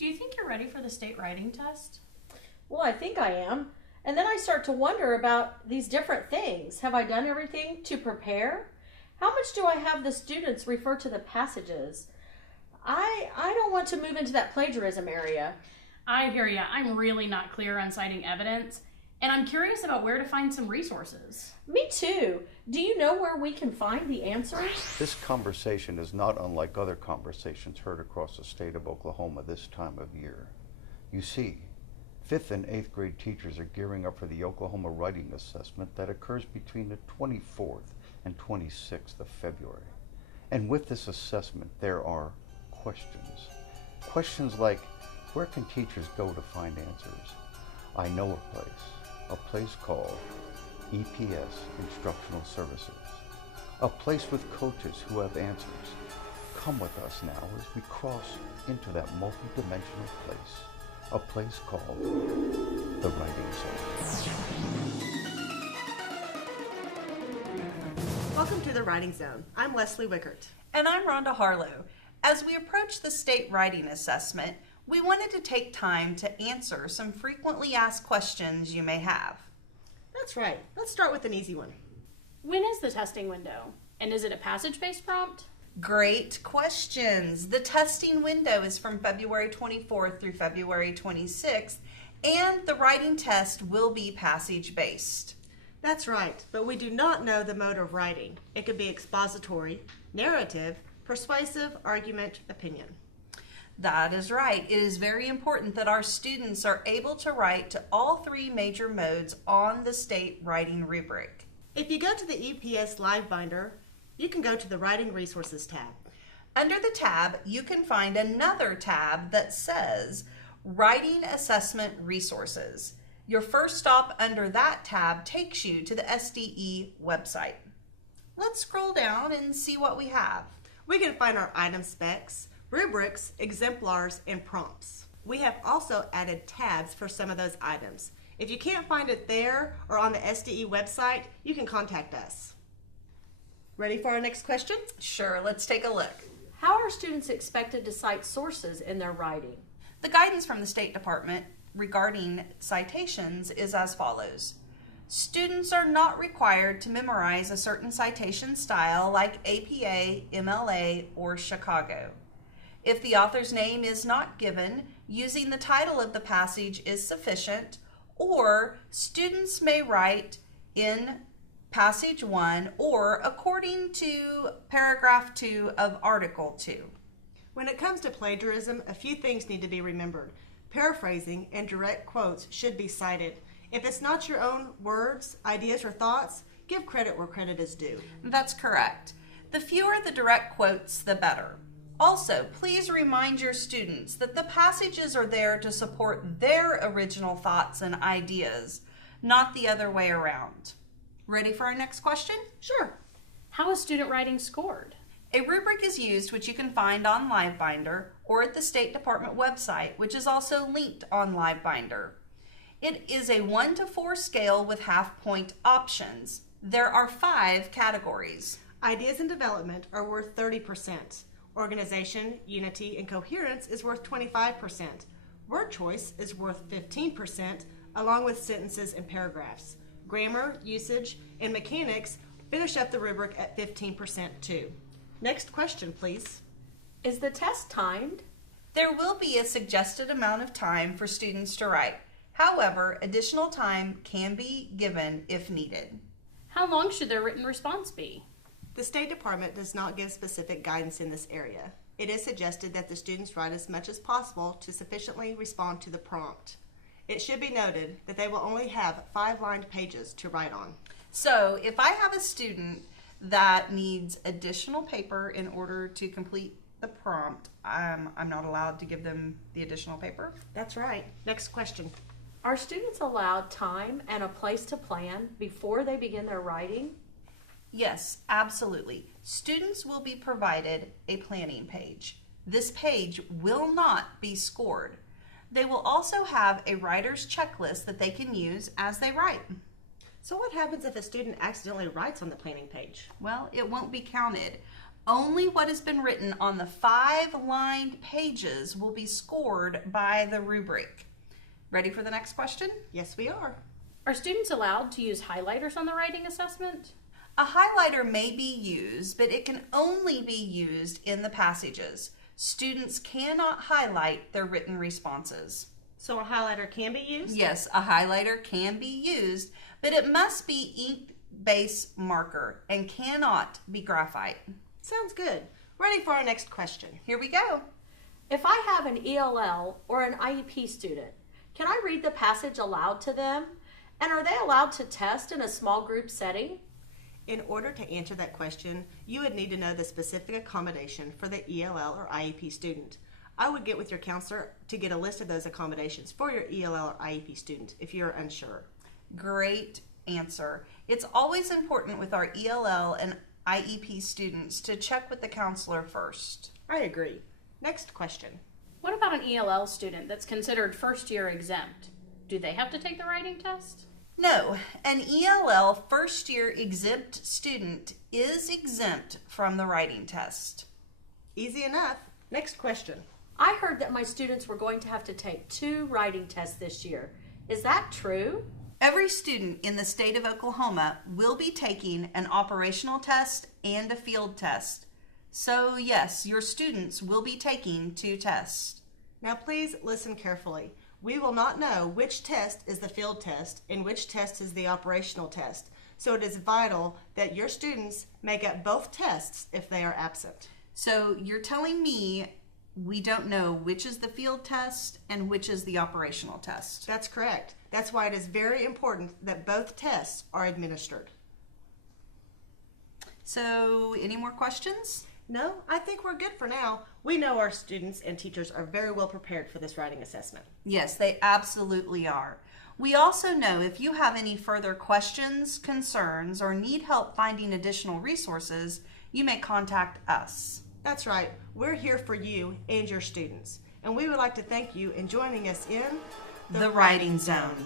Do you think you're ready for the state writing test? Well, I think I am. And then I start to wonder about these different things. Have I done everything to prepare? How much do I have the students refer to the passages? I don't want to move into that plagiarism area. I hear ya. I'm really not clear on citing evidence, and I'm curious about where to find some resources. Me too. Do you know where we can find the answers? This conversation is not unlike other conversations heard across the state of Oklahoma this time of year. You see, 5th and 8th grade teachers are gearing up for the Oklahoma Writing Assessment that occurs between the 24th and 26th of February. And with this assessment, there are questions. Questions like, where can teachers go to find answers? I know a place called EPS Instructional Services, a place with coaches who have answers. Come with us now as we cross into that multi-dimensional place, a place called the Writing Zone. Welcome to the Writing Zone. I'm Leslie Wickert. And I'm Rhonda Harlow. As we approach the state writing assessment, we wanted to take time to answer some frequently asked questions you may have. That's right. Let's start with an easy one. When is the testing window? And is it a passage-based prompt? Great questions. The testing window is from February 24th through February 26th, and the writing test will be passage-based. That's right, but we do not know the mode of writing. It could be expository, narrative, persuasive, argument, opinion. That is right. It is very important that our students are able to write to all three major modes on the state writing rubric. If you go to the EPS Live Binder, you can go to the Writing Resources tab. Under the tab, you can find another tab that says Writing Assessment Resources. Your first stop under that tab takes you to the SDE website. Let's scroll down and see what we have. We can find our item specs, rubrics, exemplars, and prompts. We have also added tabs for some of those items. If you can't find it there or on the SDE website, you can contact us. Ready for our next question? Sure, let's take a look. How are students expected to cite sources in their writing? The guidance from the State Department regarding citations is as follows. Students are not required to memorize a certain citation style like APA, MLA, or Chicago. If the author's name is not given, using the title of the passage is sufficient, or students may write in passage 1 or according to paragraph 2 of article 2. When it comes to plagiarism, a few things need to be remembered. Paraphrasing and direct quotes should be cited. If it's not your own words, ideas, or thoughts, give credit where credit is due. That's correct. The fewer the direct quotes, the better. Also, please remind your students that the passages are there to support their original thoughts and ideas, not the other way around. Ready for our next question? Sure. How is student writing scored? A rubric is used which you can find on LiveBinder or at the State Department website, which is also linked on LiveBinder. It is a 1 to 4 scale with half-point options. There are 5 categories. Ideas and development are worth 30%. Organization, unity, and coherence is worth 25%. Word choice is worth 15%, along with sentences and paragraphs. Grammar, usage, and mechanics finish up the rubric at 15% too. Next question, please. Is the test timed? There will be a suggested amount of time for students to write. However, additional time can be given if needed. How long should their written response be? The State Department does not give specific guidance in this area. It is suggested that the students write as much as possible to sufficiently respond to the prompt. It should be noted that they will only have 5-lined pages to write on. So if I have a student that needs additional paper in order to complete the prompt, I'm not allowed to give them the additional paper? That's right. Next question. Are students allowed time and a place to plan before they begin their writing? Yes, absolutely. Students will be provided a planning page. This page will not be scored. They will also have a writer's checklist that they can use as they write. So what happens if a student accidentally writes on the planning page? Well, it won't be counted. Only what has been written on the 5-lined pages will be scored by the rubric. Ready for the next question? Yes, we are. Are students allowed to use highlighters on the writing assessment? A highlighter may be used, but it can only be used in the passages. Students cannot highlight their written responses. So a highlighter can be used? Yes, a highlighter can be used, but it must be ink-based marker and cannot be graphite. Sounds good. Ready for our next question. Here we go. If I have an ELL or an IEP student, can I read the passage aloud to them? And are they allowed to test in a small group setting? In order to answer that question, you would need to know the specific accommodation for the ELL or IEP student. I would get with your counselor to get a list of those accommodations for your ELL or IEP student if you're unsure. Great answer. It's always important with our ELL and IEP students to check with the counselor first. I agree. Next question. What about an ELL student that's considered first year exempt? Do they have to take the writing test? No, an ELL first year exempt student is exempt from the writing test. Easy enough. Next question. I heard that my students were going to have to take 2 writing tests this year. Is that true? Every student in the state of Oklahoma will be taking an operational test and a field test. So yes, your students will be taking 2 tests. Now please listen carefully. We will not know which test is the field test and which test is the operational test. So it is vital that your students make up both tests if they are absent. So you're telling me we don't know which is the field test and which is the operational test? That's correct. That's why it is very important that both tests are administered. So any more questions? No, I think we're good for now. We know our students and teachers are very well prepared for this writing assessment. Yes, they absolutely are. We also know if you have any further questions, concerns, or need help finding additional resources, you may contact us. That's right. We're here for you and your students. And we would like to thank you in joining us in The Writing Zone.